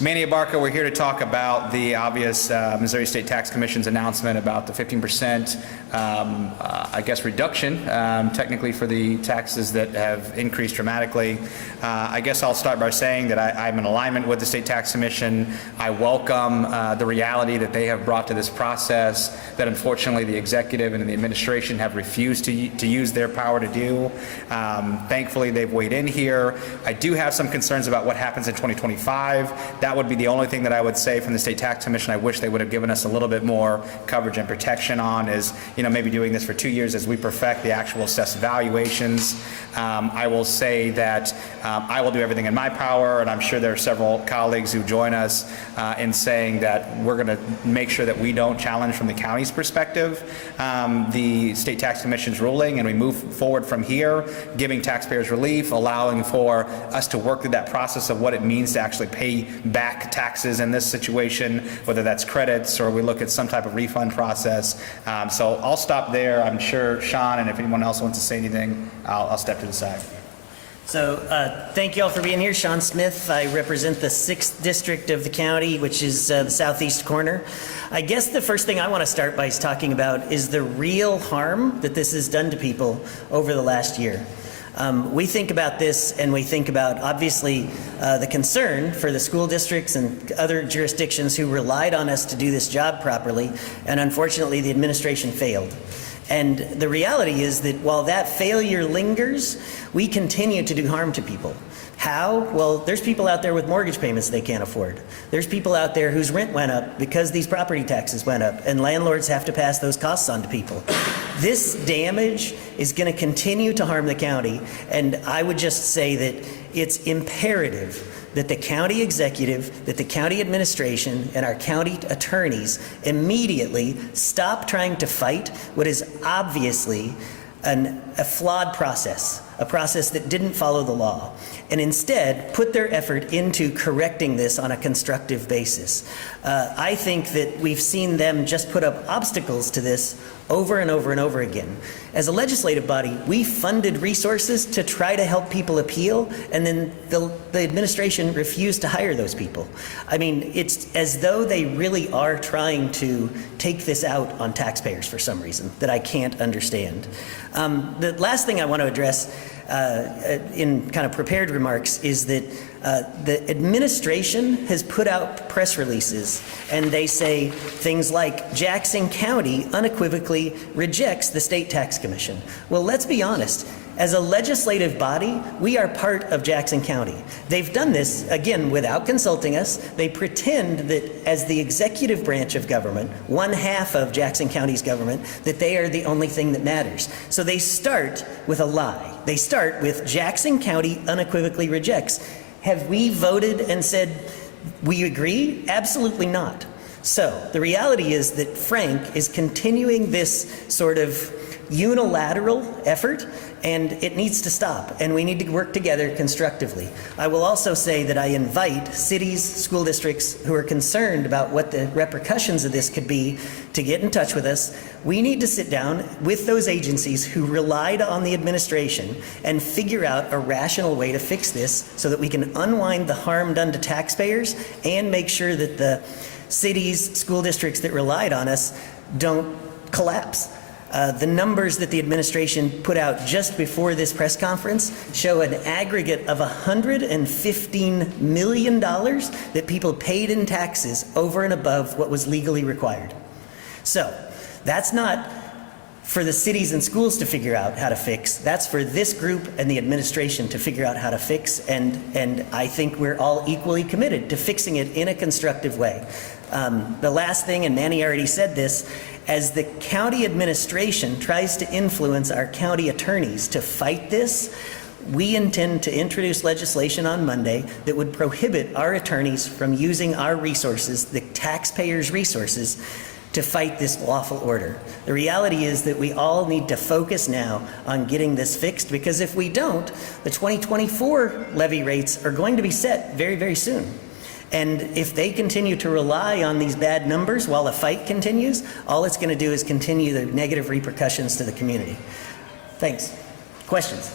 Manny Abarca, we're here to talk about the obvious Missouri State Tax Commission's announcement about the 15%, I guess, reduction, technically, for the taxes that have increased dramatically. I guess I'll start by saying that I'm in alignment with the State Tax Commission. I welcome the reality that they have brought to this process that unfortunately the executive and the administration have refused to use their power to do. Thankfully, they've weighed in here. I do have some concerns about what happens in 2025. That would be the only thing that I would say from the State Tax Commission I wish they would have given us a little bit more coverage and protection on is, maybe doing this for 2 years as we perfect the actual assessed valuations. I will say that I will do everything in my power, and I'm sure there are several colleagues who join us in saying that we're going to make sure that we don't challenge from the county's perspective the State Tax Commission's ruling, and we move forward from here, giving taxpayers relief, allowing for us to work through that process of what it means to actually pay back taxes in this situation, whether that's credits or we look at some type of refund process. So I'll stop there. I'm sure Sean, and if anyone else wants to say anything, I'll step to the side. So thank you all for being here. Sean Smith. I represent the 6th district of the county, which is the southeast corner. I guess the first thing I want to start by talking about is the real harm that this has done to people over the last year. We think about this and we think about, obviously, the concern for the school districts and other jurisdictions who relied on us to do this job properly, and unfortunately the administration failed. And the reality is that while that failure lingers, we continue to do harm to people. How? Well, there's people out there with mortgage payments they can't afford. There's people out there whose rent went up because these property taxes went up, and landlords have to pass those costs on to people. This damage is going to continue to harm the county, and I would just say that it's imperative that the county executive, that the county administration, and our county attorneys immediately stop trying to fight what is obviously a flawed process, a process that didn't follow the law, and instead put their effort into correcting this on a constructive basis. I think that we've seen them just put up obstacles to this over and over and over again. As a legislative body, we funded resources to try to help people appeal, and then the administration refused to hire those people. I mean, it's as though they really are trying to take this out on taxpayers for some reason that I can't understand. The last thing I want to address in kind of prepared remarks is that the administration has put out press releases, and they say things like Jackson County unequivocally rejects the State Tax Commission. Well, let's be honest. As a legislative body, we are part of Jackson County. They've done this, again, without consulting us. They pretend that as the executive branch of government, one half of Jackson County's government, that they are the only thing that matters. So they start with a lie. They start with Jackson County unequivocally rejects. Have we voted and said we agree? Absolutely not. So the reality is that Frank is continuing this sort of unilateral effort, and it needs to stop, and we need to work together constructively. I will also say that I invite cities, school districts who are concerned about what the repercussions of this could be to get in touch with us. We need to sit down with those agencies who relied on the administration and figure out a rational way to fix this so that we can unwind the harm done to taxpayers and make sure that the cities, school districts that relied on us don't collapse. The numbers that the administration put out just before this press conference show an aggregate of $115 million that people paid in taxes over and above what was legally required. So that's not for the cities and schools to figure out how to fix. That's for this group and the administration to figure out how to fix, and I think we're all equally committed to fixing it in a constructive way. The last thing, and Manny already said this, as the county administration tries to influence our county attorneys to fight this, we intend to introduce legislation on Monday that would prohibit our attorneys from using our resources, the taxpayers' resources, to fight this lawful order. The reality is that we all need to focus now on getting this fixed, because if we don't, the 2024 levy rates are going to be set very, very soon. And if they continue to rely on these bad numbers while the fight continues, all it's going to do is continue the negative repercussions to the community. Thanks. Questions?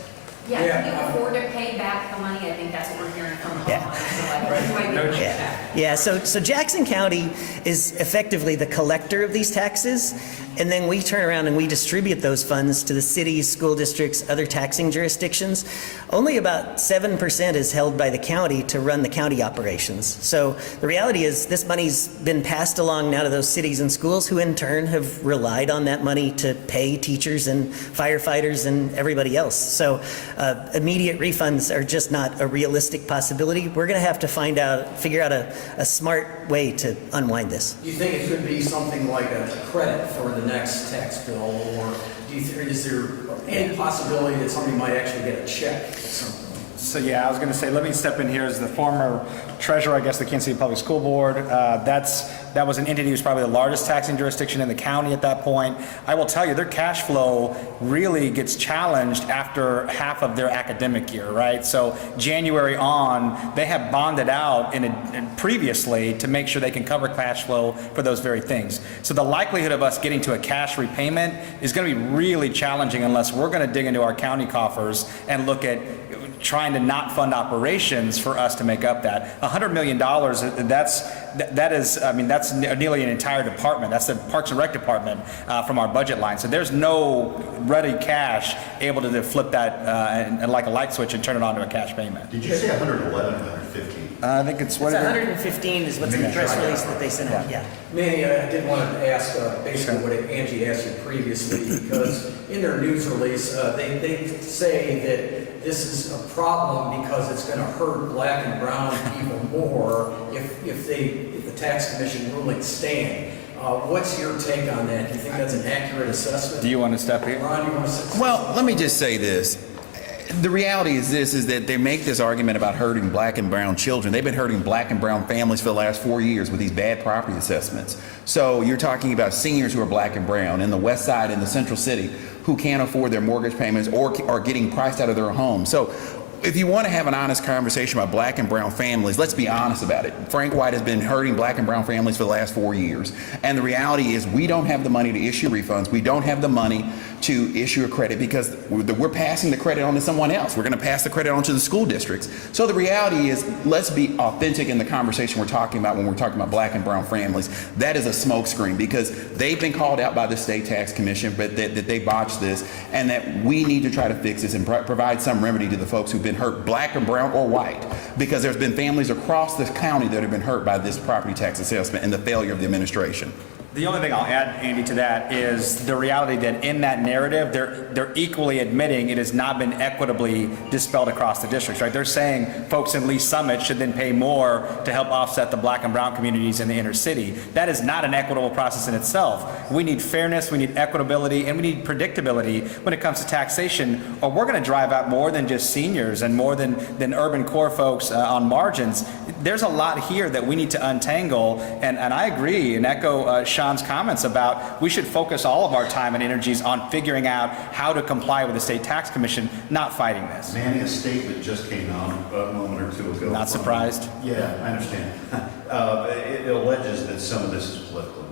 Yeah, can you afford to pay back the money? I think that's what we're hearing from the Yeah. homeowners. So like, do I get it back? Yeah, so Jackson County is effectively the collector of these taxes, and then we turn around and we distribute those funds to the cities, school districts, other taxing jurisdictions. Only about 7% is held by the county to run the county operations. So the reality is this money's been passed along now to those cities and schools, who in turn have relied on that money to pay teachers and firefighters and everybody else. So immediate refunds are just not a realistic possibility. We're going to have to figure out a smart way to unwind this. Do you think it could be something like a credit for the next tax bill, or is there any possibility that somebody might actually get a check at some point? So yeah, I was going to say, let me step in here as the former treasurer, I guess, the Kansas City Public School Board. That was an entity who's probably the largest taxing jurisdiction in the county at that point. I will tell you, their cash flow really gets challenged after half of their academic year, right? So January on, they have bonded out previously to make sure they can cover cash flow for those very things. So the likelihood of us getting to a cash repayment is going to be really challenging unless we're going to dig into our county coffers and look at trying to not fund operations for us to make up that. $100 million, that's nearly an entire department. That's the Parks and Rec department from our budget line. So there's no ready cash able to flip that and like a light switch and turn it on to a cash payment. Did you say 111 or 115? I think it's It's 115 is what's in the press release that they sent out, yeah. Manny, I did want to ask basically what Angie asked you previously, because in their news release, they say that this is a problem because it's going to hurt black and brown people more if the tax commission rulings stand. What's your take on that? Do you think that's an accurate assessment? Do you want to step here? Ron, you want to say? Well, let me just say this. The reality is this, is that they make this argument about hurting black and brown children. They've been hurting black and brown families for the last 4 years with these bad property assessments. So you're talking about seniors who are black and brown in the west side, in the central city, who can't afford their mortgage payments or are getting priced out of their homes. So if you want to have an honest conversation about black and brown families, let's be honest about it. Frank White has been hurting black and brown families for the last 4 years. And the reality is we don't have the money to issue refunds. We don't have the money to issue a credit because we're passing the credit on to someone else. We're going to pass the credit on to the school districts. So the reality is, let's be authentic in the conversation we're talking about when we're talking about black and brown families. That is a smokescreen because they've been called out by the state tax commission, but that they botched this, and that we need to try to fix this and provide some remedy to the folks who've been hurt, black and brown or white, because there's been families across the county that have been hurt by this property tax assessment and the failure of the administration. The only thing I'll add, Andy, to that is the reality that in that narrative, they're equally admitting it has not been equitably dispelled across the districts, right? They're saying folks in Lee Summit should then pay more to help offset the black and brown communities in the inner city. That is not an equitable process in itself. We need fairness, we need equitability, and we need predictability when it comes to taxation, or we're going to drive out more than just seniors and more than urban core folks on margins. There's a lot here that we need to untangle, and I agree and echo Sean's comments about we should focus all of our time and energies on figuring out how to comply with the state tax commission, not fighting this. Manny, a statement just came out a moment or two ago. Not surprised? Yeah, I understand. It alleges that some of this is political.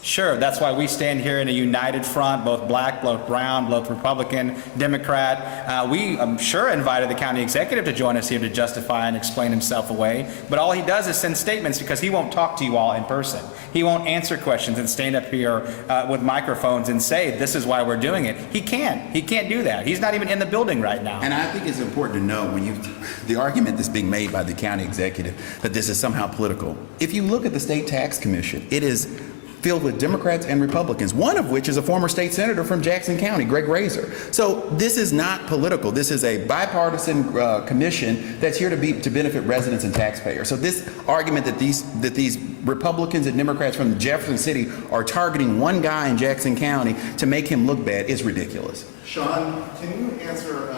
Sure, that's why we stand here in a united front, both black, both brown, both Republican, Democrat. We, I'm sure, invited the county executive to join us here to justify and explain himself away, but all he does is send statements because he won't talk to you all in person. He won't answer questions and stand up here with microphones and say, this is why we're doing it. He can't do that. He's not even in the building right now. And I think it's important to know when the argument that's being made by the county executive that this is somehow political. If you look at the state tax commission, it is filled with Democrats and Republicans, one of which is a former state senator from Jackson County, Greg Razor. So this is not political. This is a bipartisan commission that's here to benefit residents and taxpayers. So this argument that these Republicans and Democrats from Jefferson City are targeting one guy in Jackson County to make him look bad is ridiculous. Sean, can you answer,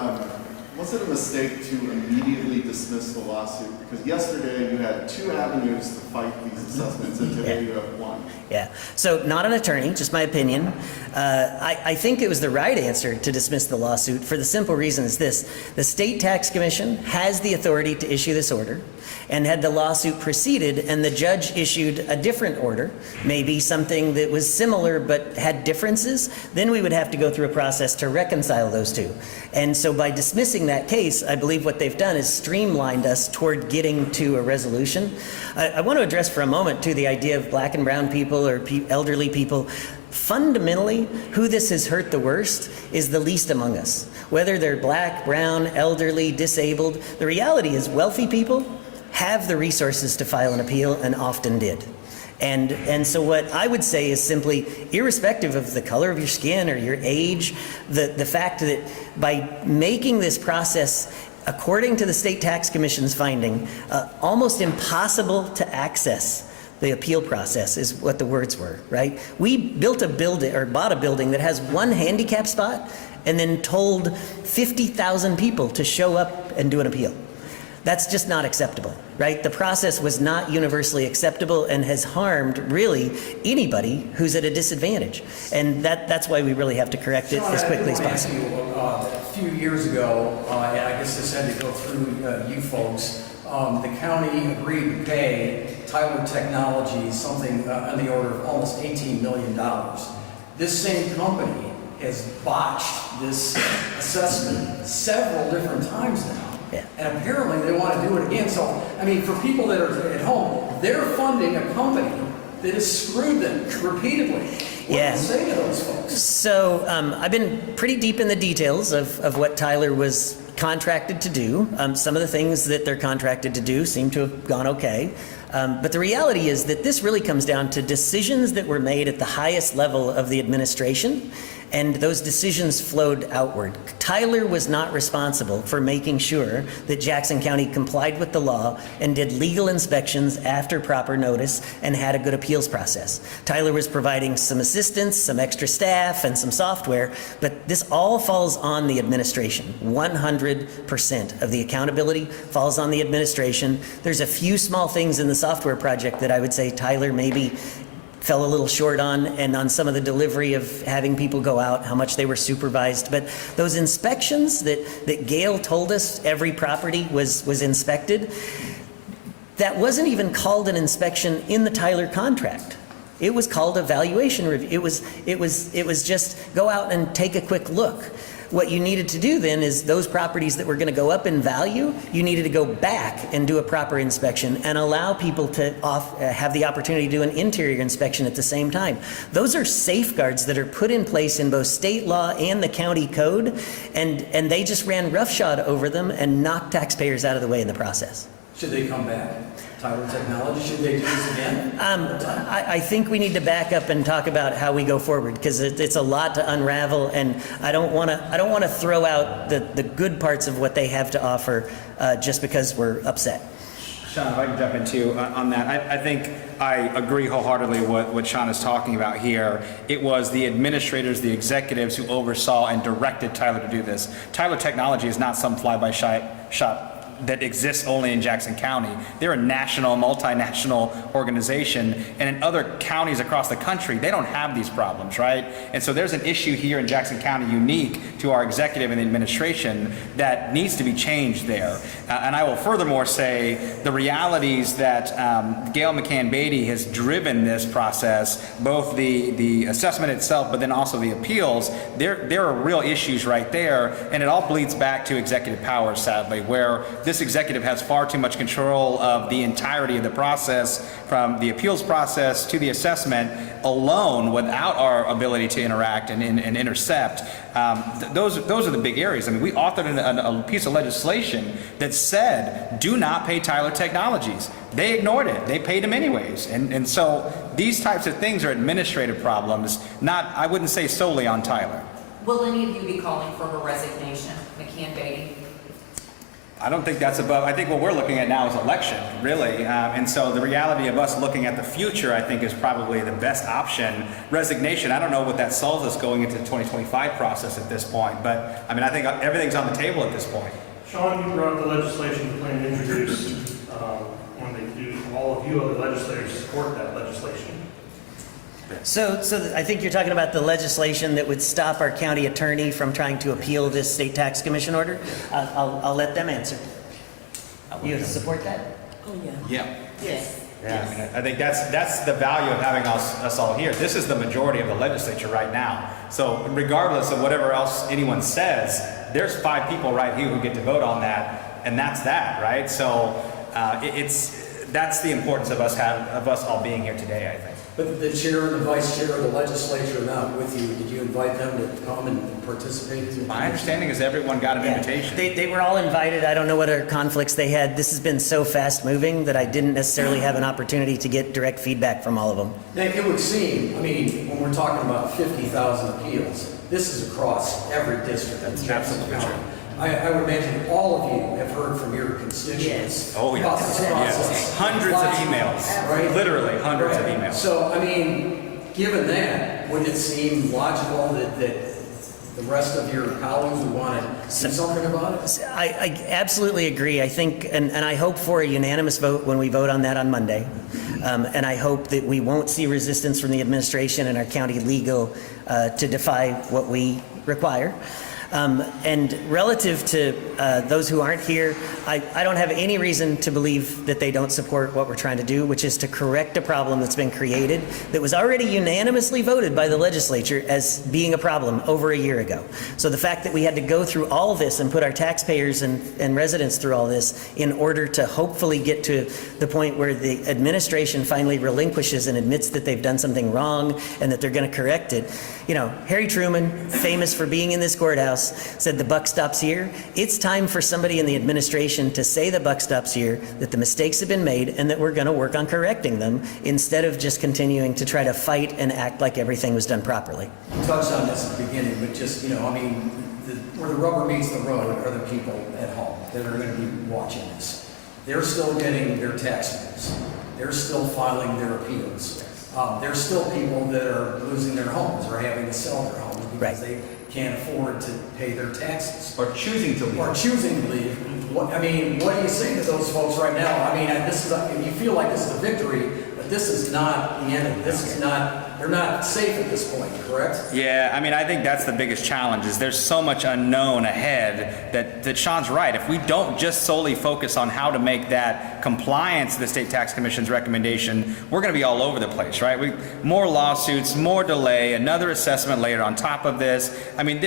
was it a mistake to immediately dismiss the lawsuit? Because yesterday you had 2 avenues to fight these assessments, and today you have 1. Yeah, so not an attorney, just my opinion. I think it was the right answer to dismiss the lawsuit for the simple reason is this. The State Tax Commission has the authority to issue this order, and had the lawsuit proceeded and the judge issued a different order, maybe something that was similar but had differences, then we would have to go through a process to reconcile those two. And so by dismissing that case, I believe what they've done is streamlined us toward getting to a resolution. I want to address for a moment, too, the idea of black and brown people or elderly people. Fundamentally, who this has hurt the worst is the least among us. Whether they're black, brown, elderly, disabled, the reality is wealthy people have the resources to file an appeal and often did. And so what I would say is simply, irrespective of the color of your skin or your age, the fact that by making this process, according to the State Tax Commission's finding, almost impossible to access, the appeal process is what the words were, right? We built a building or bought a building that has one handicap spot and then told 50,000 people to show up and do an appeal. That's just not acceptable, right? The process was not universally acceptable and has harmed really anybody who's at a disadvantage. And that's why we really have to correct it as quickly as possible. A few years ago, and I guess this had to go through you folks, the county agreed to pay Tyler Technologies something on the order of almost $18 million. This same company has botched this assessment several different times now. Yeah. And apparently they want to do it again. So, I mean, for people that are at home, they're funding a company that has screwed them repeatedly. What do you say to those folks? So I've been pretty deep in the details of what Tyler was contracted to do. Some of the things that they're contracted to do seem to have gone okay. But the reality is that this really comes down to decisions that were made at the highest level of the administration, and those decisions flowed outward. Tyler was not responsible for making sure that Jackson County complied with the law and did legal inspections after proper notice and had a good appeals process. Tyler was providing some assistance, some extra staff, and some software, but this all falls on the administration. 100% of the accountability falls on the administration. There's a few small things in the software project that I would say Tyler maybe fell a little short on, and on some of the delivery of having people go out, how much they were supervised. But those inspections that Gail told us every property was inspected, that wasn't even called an inspection in the Tyler contract. It was called a valuation review. It was just go out and take a quick look. What you needed to do then is those properties that were going to go up in value, you needed to go back and do a proper inspection and allow people to have the opportunity to do an interior inspection at the same time. Those are safeguards that are put in place in both state law and the county code, and they just ran roughshod over them and knocked taxpayers out of the way in the process. Should they come back? Tyler Technology, should they do this again? I think we need to back up and talk about how we go forward, because it's a lot to unravel, and I don't want to throw out the good parts of what they have to offer just because we're upset. Sean, if I can jump in too on that. I think I agree wholeheartedly what Sean is talking about here. It was the administrators, the executives who oversaw and directed Tyler to do this. Tyler Technology is not some fly-by-shop that exists only in Jackson County. They're a national, multinational organization, and in other counties across the country, they don't have these problems, right? And so there's an issue here in Jackson County unique to our executive and the administration that needs to be changed there. And I will furthermore say the realities that Gail McCann Beatty has driven this process, both the assessment itself, but then also the appeals, there are real issues right there, and it all bleeds back to executive powers, sadly, where this executive has far too much control of the entirety of the process, from the appeals process to the assessment alone, without our ability to interact and intercept. Those are the big areas. I mean, we authored a piece of legislation that said, do not pay Tyler Technologies. They ignored it. They paid him anyways. And so these types of things are administrative problems, not, I wouldn't say solely on Tyler. Will any of you be calling for her resignation, McCann Beatty? I don't think that's above. I think what we're looking at now is election, really. And so the reality of us looking at the future, I think, is probably the best option. Resignation, I don't know what that solves us going into the 2025 process at this point. But, I mean, I think everything's on the table at this point. Sean, you brought up the legislation you plan to introduce. When they do, all of you other legislators support that legislation. So I think you're talking about the legislation that would stop our county attorney from trying to appeal this state tax commission order. I'll let them answer. You support that? Oh, yeah. Yeah. Yes. Yeah, I mean, I think that's the value of having us all here. This is the majority of the legislature right now. So regardless of whatever else anyone says, there's 5 people right here who get to vote on that, and that's that, right? So that's the importance of us all being here today, I think. But the chair and the vice chair of the legislature are not with you. Did you invite them to come and participate? My understanding is everyone got an invitation. They were all invited. I don't know what other conflicts they had. This has been so fast moving that I didn't necessarily have an opportunity to get direct feedback from all of them. Now, it would seem, I mean, when we're talking about 50,000 appeals, this is across every district. That's absolutely true. I would imagine all of you have heard from your constituents. Yes. Oh, about yes. this process. Yes. Hundreds of emails. Right? Literally hundreds of Right. emails. So, I mean, given that, wouldn't it seem logical that the rest of your colleagues would want to do something about it? I absolutely agree. I think, and I hope for a unanimous vote when we vote on that on Monday. And I hope that we won't see resistance from the administration and our county legal to defy what we require. And relative to those who aren't here, I don't have any reason to believe that they don't support what we're trying to do, which is to correct a problem that's been created that was already unanimously voted by the legislature as being a problem over a year ago. So the fact that we had to go through all this and put our taxpayers and residents through all this in order to hopefully get to the point where the administration finally relinquishes and admits that they've done something wrong and that they're going to correct it. You know, Harry Truman, famous for being in this courthouse, said the buck stops here. It's time for somebody in the administration to say the buck stops here, that the mistakes have been made, and that we're going to work on correcting them instead of just continuing to try to fight and act like everything was done properly. You touched on this at the beginning, but just, you know, I mean, where the rubber meets the road are the people at home that are going to be watching this. They're still getting their tax bills. They're still filing their appeals. There's still people that are losing their homes or having to sell their homes because they can't afford to pay their taxes. Or choosing to leave. Or choosing to leave. What do you say to those folks right now? I mean, you feel like this is a victory, but this is not the end. This is not, they're not safe at this point, correct? Yeah, I mean, I think that's the biggest challenge is there's so much unknown ahead that Sean's right. If we don't just solely focus on how to make that compliance to the State Tax Commission's recommendation, we're going to be all over the place, right? More lawsuits, more delay, another assessment later on top of this. I mean,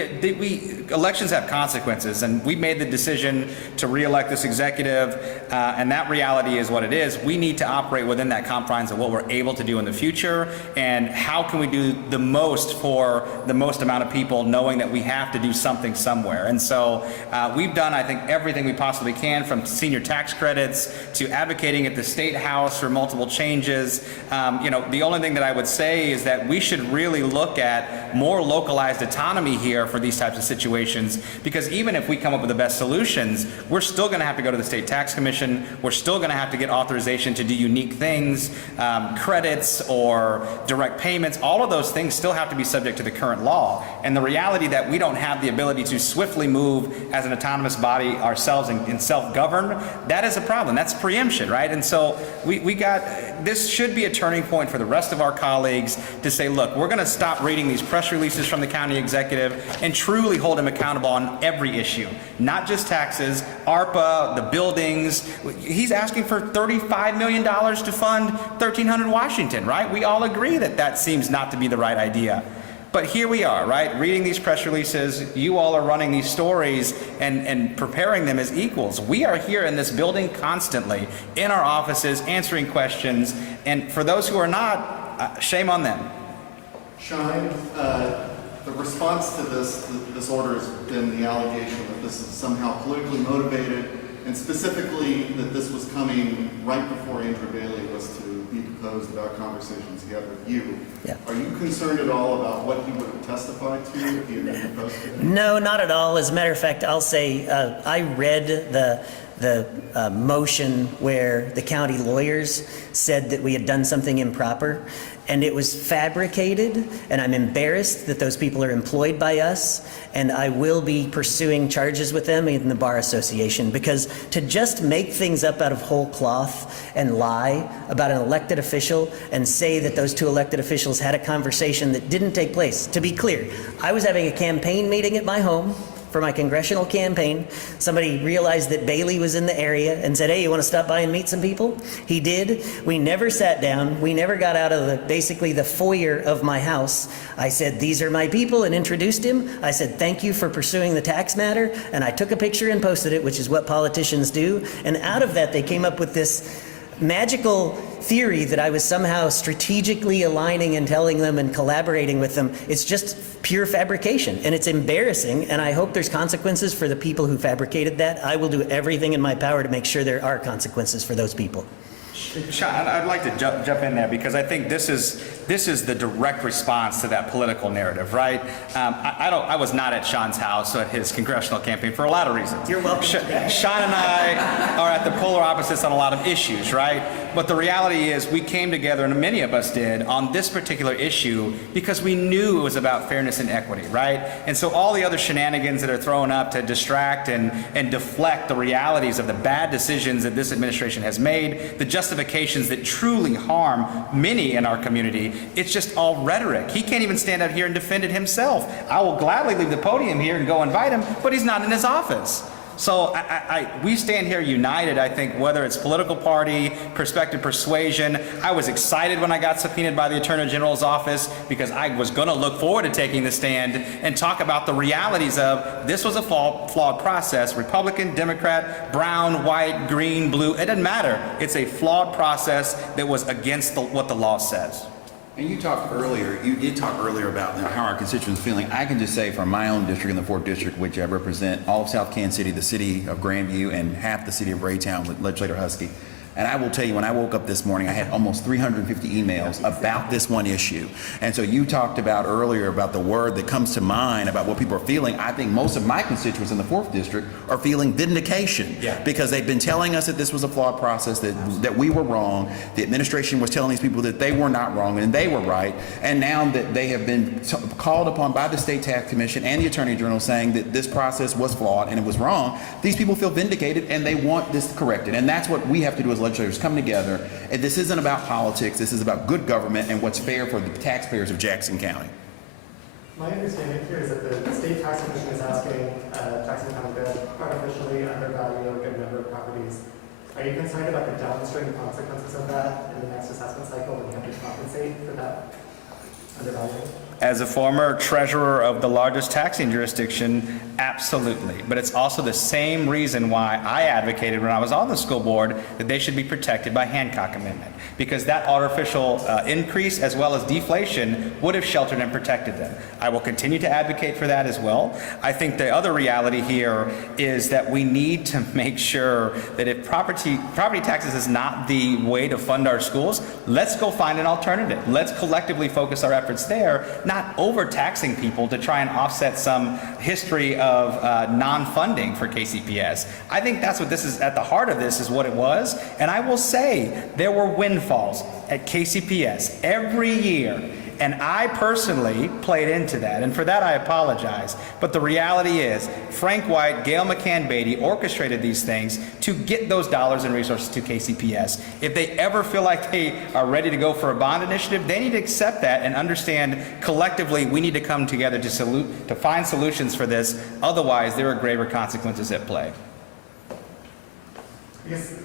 elections have consequences, and we made the decision to re-elect this executive, and that reality is what it is. We need to operate within that confines of what we're able to do in the future, and how can we do the most for the most amount of people, knowing that we have to do something somewhere. And so we've done, I think, everything we possibly can, from senior tax credits to advocating at the State House for multiple changes. You know, the only thing that I would say is that we should really look at more localized autonomy here for these types of situations, because even if we come up with the best solutions, we're still going to have to go to the State Tax Commission. We're still going to have to get authorization to do unique things, credits or direct payments. All of those things still have to be subject to the current law. And the reality that we don't have the ability to swiftly move as an autonomous body ourselves and self-govern, that is a problem. That's preemption, right? And so this should be a turning point for the rest of our colleagues to say, look, we're going to stop reading these press releases from the county executive and truly hold him accountable on every issue, not just taxes, ARPA, the buildings. He's asking for $35 million to fund 1300 Washington, right? We all agree that that seems not to be the right idea. But here we are, right, reading these press releases. You all are running these stories and preparing them as equals. We are here in this building constantly, in our offices, answering questions. And for those who are not, shame on them. Sean, the response to this order has been the allegation that this is somehow politically motivated, and specifically that this was coming right before Andrew Bailey was to be proposed about conversations he had with you. Yeah. Are you concerned at all about what he would have testified to if he had been proposed to him? No, not at all. As a matter of fact, I'll say I read the motion where the county lawyers said that we had done something improper, and it was fabricated, and I'm embarrassed that those people are employed by us, and I will be pursuing charges with them in the Bar Association, because to just make things up out of whole cloth and lie about an elected official and say that those two elected officials had a conversation that didn't take place. To be clear, I was having a campaign meeting at my home for my congressional campaign. Somebody realized that Bailey was in the area and said, hey, you want to stop by and meet some people? He did. We never sat down. We never got out of basically the foyer of my house. I said, these are my people, and introduced him. I said, thank you for pursuing the tax matter. And I took a picture and posted it, which is what politicians do. And out of that, they came up with this magical theory that I was somehow strategically aligning and telling them and collaborating with them. It's just pure fabrication, and it's embarrassing, and I hope there's consequences for the people who fabricated that. I will do everything in my power to make sure there are consequences for those people. Sean, I'd like to jump in there because I think this is the direct response to that political narrative, right? I was not at Sean's house at his congressional campaign for a lot of reasons. You're welcome. Sean and I are at the polar opposites on a lot of issues, right? But the reality is we came together, and many of us did, on this particular issue because we knew it was about fairness and equity, right? And so all the other shenanigans that are thrown up to distract and deflect the realities of the bad decisions that this administration has made, the justifications that truly harm many in our community, it's just all rhetoric. He can't even stand out here and defend it himself. I will gladly leave the podium here and go invite him, but he's not in his office. So we stand here united, I think, whether it's political party, perspective, persuasion. I was excited when I got subpoenaed by the Attorney General's office because I was going to look forward to taking the stand and talk about the realities of this was a flawed process. Republican, Democrat, brown, white, green, blue, it doesn't matter. It's a flawed process that was against what the law says. And you did talk earlier about how our constituents are feeling. I can just say from my own district in the 4th District, which I represent all of South Kansas City, the city of Grandview, and half the city of Raytown with Legislator Husky. And I will tell you, when I woke up this morning, I had almost 350 emails about this one issue. And so you talked about earlier about the word that comes to mind about what people are feeling. I think most of my constituents in the 4th District are feeling vindication. Yeah. Because they've been telling us that this was a flawed process, that we were wrong. The administration was telling these people that they were not wrong and they were right. And now that they have been called upon by the State Tax Commission and the Attorney General saying that this process was flawed and it was wrong, these people feel vindicated and they want this corrected. And that's what we have to do as legislators, come together. And this isn't about politics. This is about good government and what's fair for the taxpayers of Jackson County. My understanding here is that the State Tax Commission is asking Jackson County to artificially undervalue a good number of properties. Are you concerned about the downstream consequences of that in the next assessment cycle when you have to compensate for that undervaluing? As a former treasurer of the largest taxing jurisdiction, absolutely. But it's also the same reason why I advocated when I was on the school board that they should be protected by Hancock Amendment, because that artificial increase as well as deflation would have sheltered and protected them. I will continue to advocate for that as well. I think the other reality here is that we need to make sure that if property taxes is not the way to fund our schools, let's go find an alternative. Let's collectively focus our efforts there, not overtaxing people to try and offset some history of non-funding for KCPS. I think that's what this is, at the heart of this is what it was. And I will say there were windfalls at KCPS every year. And I personally played into that, and for that I apologize. But the reality is, Frank White, Gail McCann Beatty orchestrated these things to get those dollars and resources to KCPS. If they ever feel like they are ready to go for a bond initiative, they need to accept that and understand collectively we need to come together to find solutions for this. Otherwise, there are graver consequences at play. I guess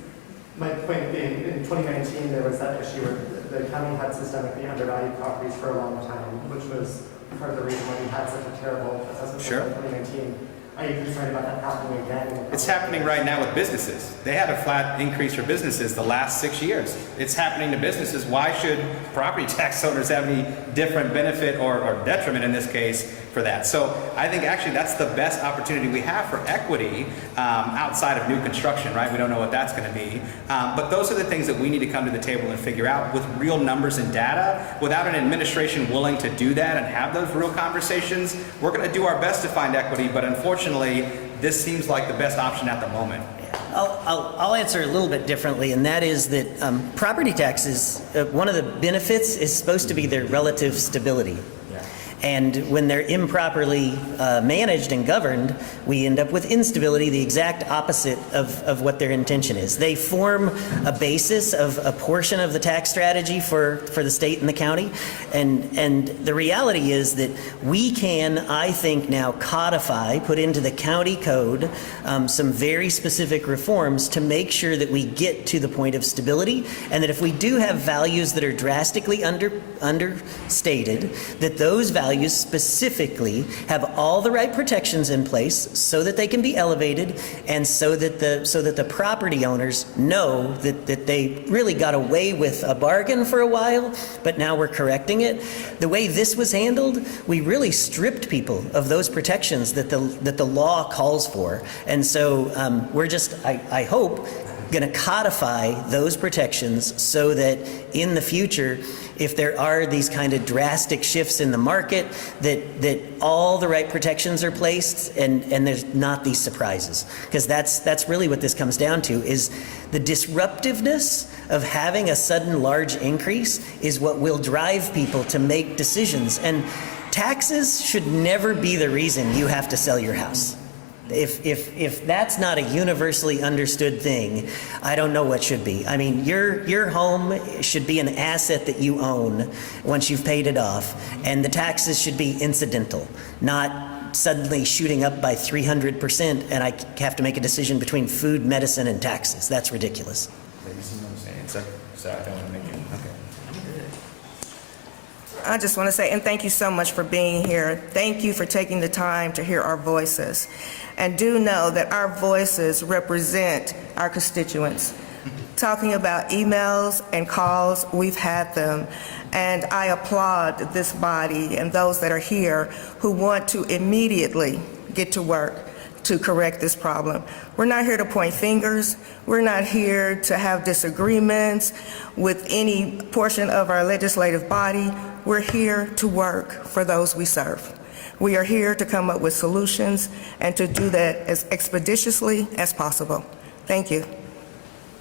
my point being, in 2019, there was that issue where the county had systemically undervalued properties for a long time, which was part of the reason why we had such a terrible assessment in 2019. Are you concerned about that happening again? It's happening right now with businesses. They had a flat increase for businesses the last 6 years. It's happening to businesses. Why should property tax owners have any different benefit or detriment in this case for that? So I think actually that's the best opportunity we have for equity outside of new construction, right? We don't know what that's going to be. But those are the things that we need to come to the table and figure out with real numbers and data. Without an administration willing to do that and have those real conversations, we're going to do our best to find equity, but unfortunately, this seems like the best option at the moment. I'll answer a little bit differently, and that is that property taxes, one of the benefits is supposed to be their relative stability. And when they're improperly managed and governed, we end up with instability, the exact opposite of what their intention is. They form a basis of a portion of the tax strategy for the state and the county. And the reality is that we can, I think, now codify, put into the county code, some very specific reforms to make sure that we get to the point of stability, and that if we do have values that are drastically understated, that those values specifically have all the right protections in place so that they can be elevated, and so that the property owners know that they really got away with a bargain for a while, but now we're correcting it. The way this was handled, we really stripped people of those protections that the law calls for. And so we're just, I hope, going to codify those protections so that in the future, if there are these kind of drastic shifts in the market, that all the right protections are placed, and there's not these surprises. Because that's really what this comes down to, is the disruptiveness of having a sudden large increase is what will drive people to make decisions. And taxes should never be the reason you have to sell your house. If that's not a universally understood thing, I don't know what should be. I mean, your home should be an asset that you own once you've paid it off, and the taxes should be incidental, not suddenly shooting up by 300%, and I have to make a decision between food, medicine, and taxes. That's ridiculous. I just want to say, and thank you so much for being here. Thank you for taking the time to hear our voices. And do know that our voices represent our constituents. Talking about emails and calls, we've had them. And I applaud this body and those that are here who want to immediately get to work to correct this problem. We're not here to point fingers. We're not here to have disagreements with any portion of our legislative body. We're here to work for those we serve. We are here to come up with solutions and to do that as expeditiously as possible. Thank you.